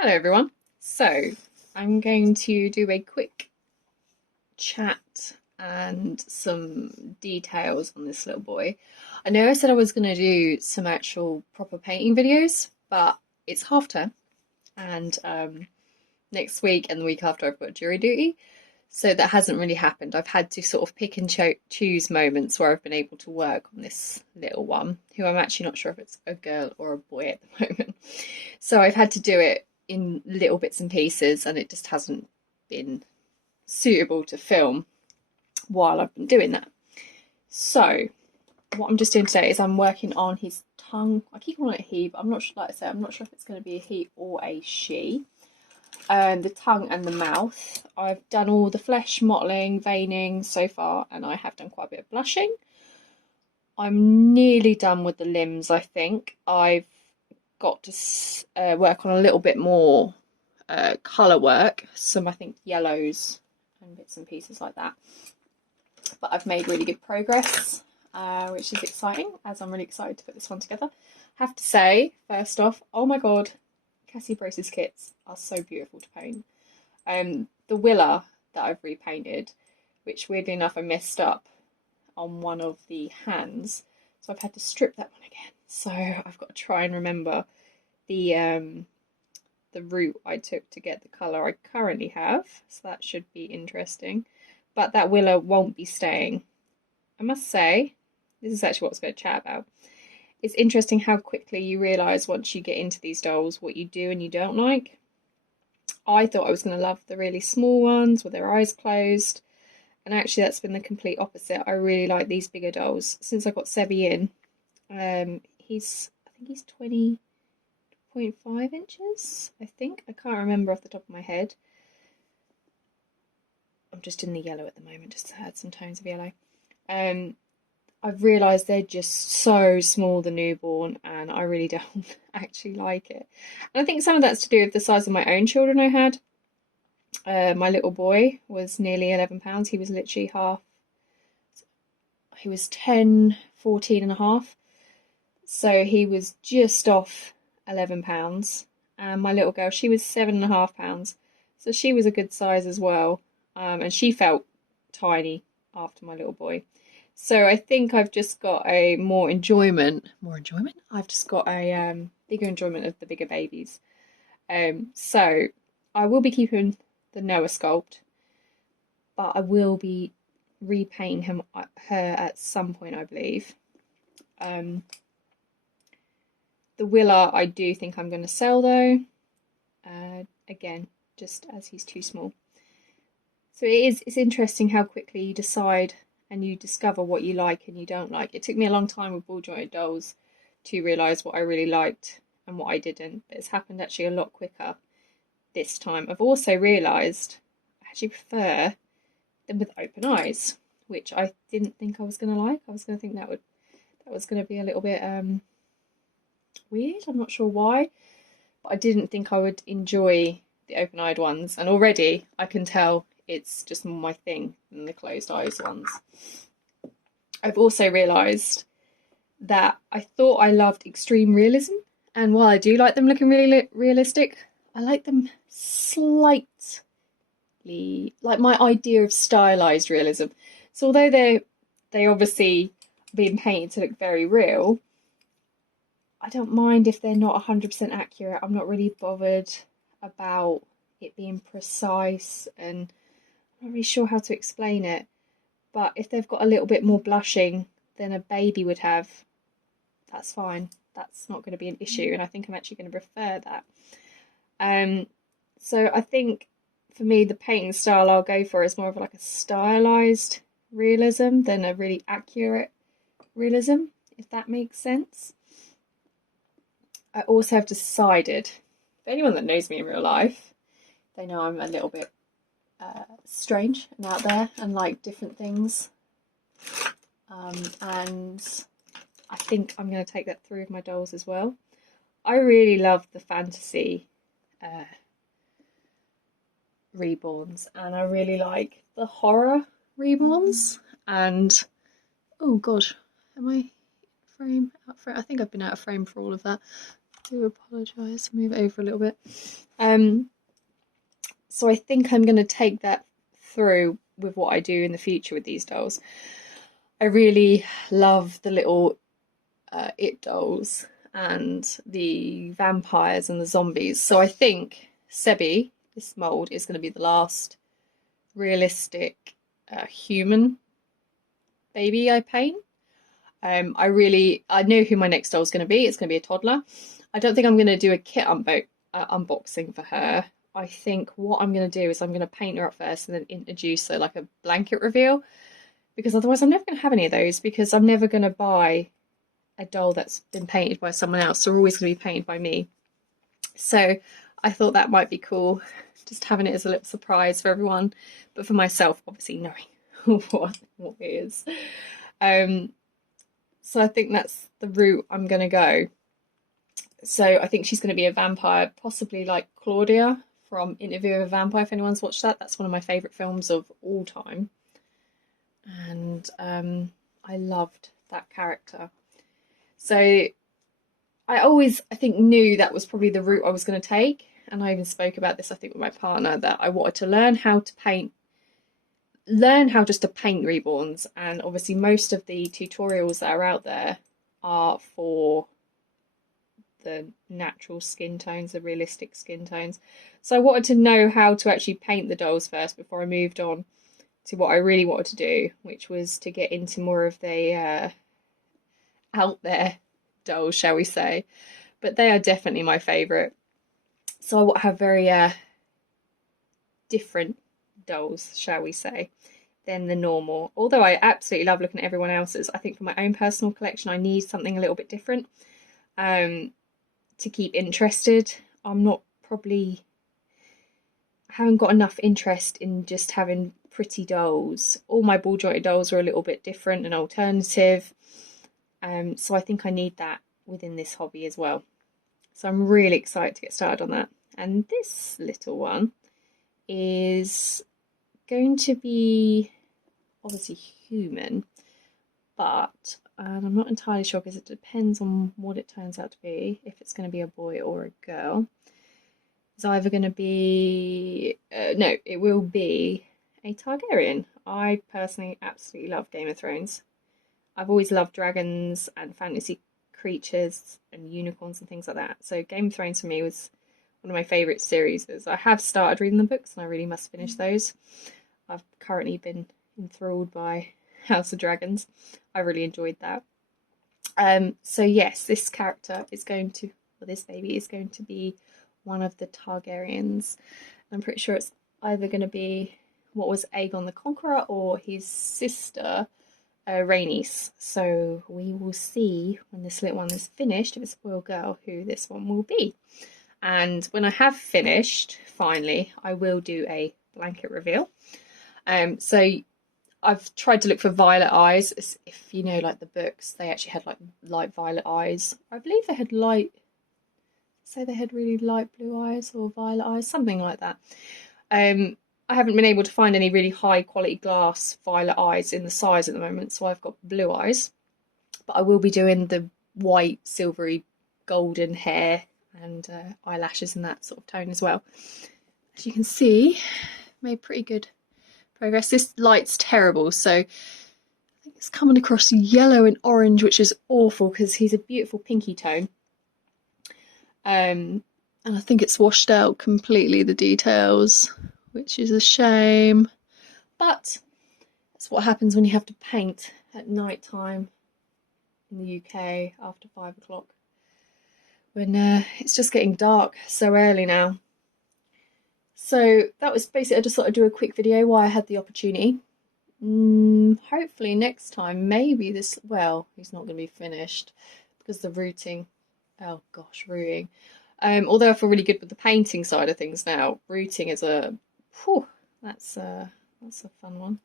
Hello everyone. So I'm going to do a quick chat and some details on this little boy. I know I said I was going to do some actual proper painting videos, but it's half term and next week and the week after I've got jury duty. So that hasn't really happened. I've had to sort of pick and choose moments where I've been able to work on this little one, who I'm actually not sure if it's a girl or a boy at the moment. So I've had to do it in little bits and pieces, and it just hasn't been suitable to film while I've been doing that. So what I'm just doing today is I'm working on his tongue. I keep calling it he, but I'm not sure, like I said, I'm not sure if it's going to be a he or a she. The tongue and the mouth. I've done all the flesh modelling, veining so far, and I have done quite a bit of blushing. I'm nearly done with the limbs, I think. I've got to work on a little bit more colour work, some I think yellows and bits and pieces like that. But I've made really good progress, which is exciting, as I'm really excited to put this one together. I have to say, first off, oh my god, Cassie Brace's kits are so beautiful to paint. The Willa that I've repainted, which weirdly enough I messed up on one of the hands, so I've had to strip that one again. So I've got to try and remember the route I took to get the colour I currently have, so that should be interesting. But that Willa won't be staying. I must say, this is actually what I was going to chat about. It's interesting how quickly you realise once you get into these dolls what you do and you don't like. I thought I was going to love the really small ones with their eyes closed, and actually that's been the complete opposite. I really like these bigger dolls. Since I got Sebi in, I think he's 20.5 inches, I think. I can't remember off the top of my head. I'm just in the yellow at the moment, just to add some tones of yellow. I've realised they're just so small, the newborn, and I really don't actually like it. And I think some of that's to do with the size of my own children I had. My little boy was nearly 11 pounds. He was literally half. He was 10, 14 and a half. So he was just off 11 pounds. And my little girl, she was 7.5 pounds. So she was a good size as well. And she felt tiny after my little boy. So I think I've just got a more enjoyment. I've just got a bigger enjoyment of the bigger babies. So I will be keeping the Noah sculpt, but I will be repainting her at some point, I believe. The Willa I do think I'm going to sell though. Again, just as he's too small. So it's interesting how quickly you decide and you discover what you like and you don't like. It took me a long time with ball jointed dolls to realise what I really liked and what I didn't, but it's happened actually a lot quicker this time. I've also realised I actually prefer them with open eyes, which I didn't think I was going to like. I was going to think that was going to be a little bit weird. I'm not sure why, but I didn't think I would enjoy the open-eyed ones, and already I can tell it's just more my thing than the closed eyes ones. I've also realised that I thought I loved extreme realism, and while I do like them looking really realistic, I like them slightly, like my idea of stylised realism. So although they obviously are being painted to look very real, I don't mind if they're not 100% accurate. I'm not really bothered about it being precise, and I'm not really sure how to explain it. But if they've got a little bit more blushing than a baby would have, that's fine. That's not going to be an issue, and I think I'm actually going to prefer that. So I think for me, the painting style I'll go for is more of like a stylized realism than a really accurate realism, if that makes sense. I also have decided, for anyone that knows me in real life, they know I'm a little bit strange and out there and like different things. And I think I'm going to take that through with my dolls as well. I really love the fantasy reborns, and I really like the horror reborns. And oh god, am I out of frame? I think I've been out of frame for all of that. do apologise. Move it over a little bit. So I think I'm going to take that through with what I do in the future with these dolls. I really love the little It dolls and the vampires and the zombies. So I think Sebi, this mould, is going to be the last realistic human baby I paint. I know who my next doll is going to be. It's going to be a toddler. I don't think I'm going to do a kit unboxing for her. I think what I'm going to do is I'm going to paint her up first and then introduce her like a blanket reveal, because otherwise I'm never going to have any of those, because I'm never going to buy a doll that's been painted by someone else. They're always going to be painted by me. So I thought that might be cool, just having it as a little surprise for everyone, but for myself, obviously knowing what it is. So I think that's the route I'm going to go. So I think she's going to be a vampire, possibly like Claudia from Interview with a Vampire, if anyone's watched that. That's one of my favourite films of all time. And I loved that character. So I think knew that was probably the route I was going to take. And I even spoke about this, I think, with my partner, that I wanted to learn how just to paint reborns. And obviously most of the tutorials that are out there are for the natural skin tones, the realistic skin tones. So I wanted to know how to actually paint the dolls first before I moved on to what I really wanted to do, which was to get into more of the out there dolls, shall we say. But they are definitely my favourite. So I have very different dolls, shall we say, than the normal. Although I absolutely love looking at everyone else's, I think for my own personal collection I need something a little bit different to keep interested. I haven't got enough interest in just having pretty dolls. All my ball jointed dolls are a little bit different and alternative. So I think I need that within this hobby as well. So I'm really excited to get started on that. And this little one is going to be obviously human, but I'm not entirely sure because it depends on what it turns out to be, if it's going to be a boy or a girl. It's either going to be, no, it will be a Targaryen. I personally absolutely love Game of Thrones. I've always loved dragons and fantasy creatures and unicorns and things like that. So Game of Thrones for me was one of my favourite series. I have started reading the books and I really must finish those. I've currently been enthralled by House of Dragons. I really enjoyed that. So yes, this character is going to, or this baby is going to be one of the Targaryens. I'm pretty sure it's either going to be what was Aegon the Conqueror or his sister Rhaenys. So we will see when this little one is finished, if it's a boy or girl, who this one will be. And when I have finished, finally, I will do a blanket reveal. So I've tried to look for violet eyes. If you know, like the books, they actually had like light violet eyes. I believe they had they had really light blue eyes or violet eyes, something like that. I haven't been able to find any really high quality glass violet eyes in the size at the moment, so I've got blue eyes. But I will be doing the white, silvery, golden hair and eyelashes in that sort of tone as well. As you can see, made pretty good progress. This light's terrible, so I think it's coming across yellow and orange, which is awful because he's a beautiful pinky tone. And I think it's washed out completely, the details, which is a shame. But that's what happens when you have to paint at night time in the UK after 5 o'clock, when it's just getting dark so early now. So that was basically, I just thought I'd do a quick video while I had the opportunity. Hopefully next time, maybe this, well, he's not going to be finished because the rooting, oh gosh, rooting. Although I feel really good with the painting side of things now, rooting is that's a fun one.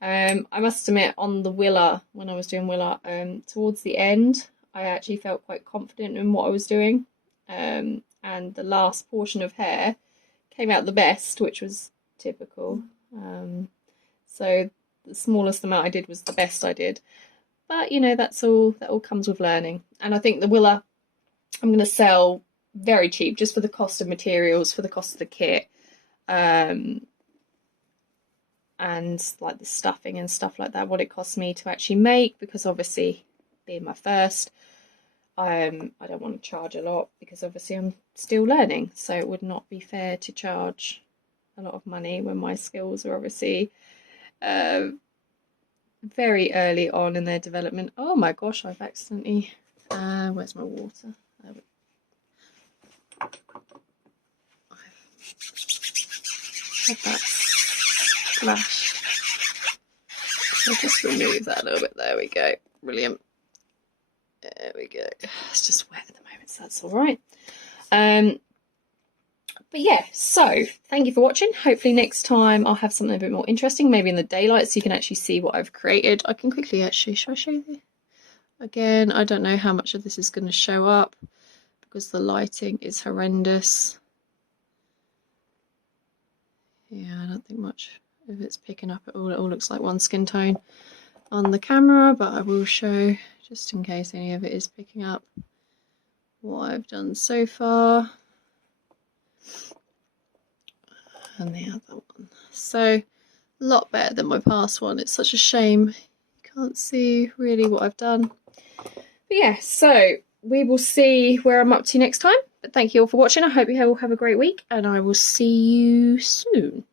I must admit, on the Willa, when I was doing Willa, towards the end, I actually felt quite confident in what I was doing. And the last portion of hair came out the best, which was typical. So the smallest amount I did was the best I did. But, you know, that all comes with learning. And I think the Willa I'm going to sell very cheap, just for the cost of materials, for the cost of the kit, and like the stuffing and stuff like that, what it costs me to actually make, because obviously being my first, I don't want to charge a lot, because obviously I'm still learning, so it would not be fair to charge a lot of money when my skills are obviously very early on in their development. Oh my gosh, I've accidentally where's my water? I've had that splashed. I'll just remove that a little bit. There we go. Brilliant. There we go. It's just wet at the moment, so that's all right. But yeah, so thank you for watching. Hopefully next time I'll have something a bit more interesting, maybe in the daylight, so you can actually see what I've created. I can quickly actually, should I show you? Again, I don't know how much of this is going to show up because the lighting is horrendous. Yeah, I don't think much of it's picking up at all. It all looks like one skin tone on the camera, but I will show, just in case any of it is picking up, what I've done so far. And the other one. So, a lot better than my past one. It's such a shame you can't see really what I've done. But yeah, so we will see where I'm up to next time. But thank you all for watching. I hope you all have a great week, and I will see you soon.